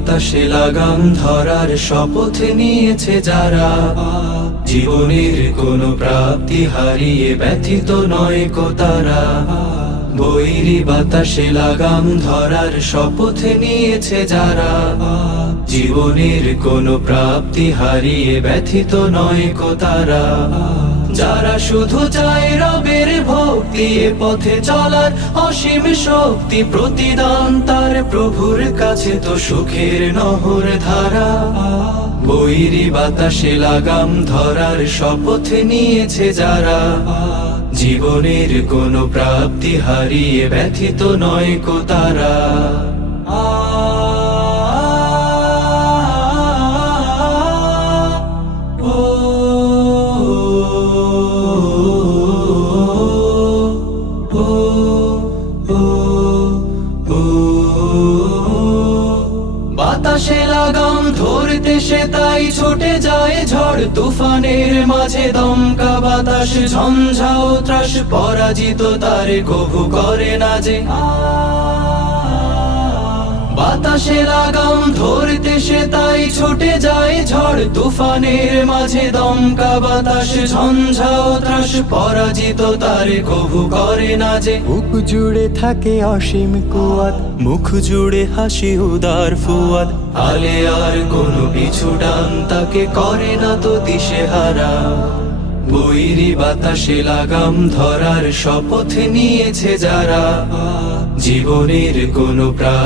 বাতাসে লাগাম ধরার শপথ নিয়েছে যারা, জীবনের কোনো প্রাপ্তি হারিয়ে ব্যথিত নয় কো তারা। বৈরী বাতাসে লাগাম ধরার শপথ নিয়েছে যারা, জীবনের কোনো প্রাপ্তি হারিয়ে ব্যথিত নয় কো তারা। যারা শুধু চায় রবের ভক্তি, এ পথে চলার অসীম শক্তি, প্রতিদান তার প্রভুর কাছে তো সুখের নহর ধারা। বৈরী বাতাসে লাগাম ধরার শপথ নিয়েছে যারা, জীবনের কোনো প্রাপ্তি হারিয়ে ব্যথিত নয় কো তারা। বাতাসে লাগাম ধরতে সে তাই ছুটে যায় ঝড় তুফানের মাঝে, দমকা বাতাস ঝঞ্ঝাও ত্রাস, পরাজিত তারে কভু করে না যে। বাতাসে লাগাম ধরতে সে তাই ছুটে যায় ঝড় তুফানের মাঝে, দমকা বাতাস ঝঞ্ঝাও ত্রাস, পরাজিত তারে কভু করে না যে। বুক জুড়ে থাকে অসীম কুয়াত, মুখ জুড়ে হাসি উদার ফুয়াদ, আলে আর কোনো পিছু ডান তাকে করে না তো দিশেহারা। বৈরী বাতাসে লাগাম ধরার শপথ নিয়েছে যারা, জীবনের কোনো প্রাপ্তি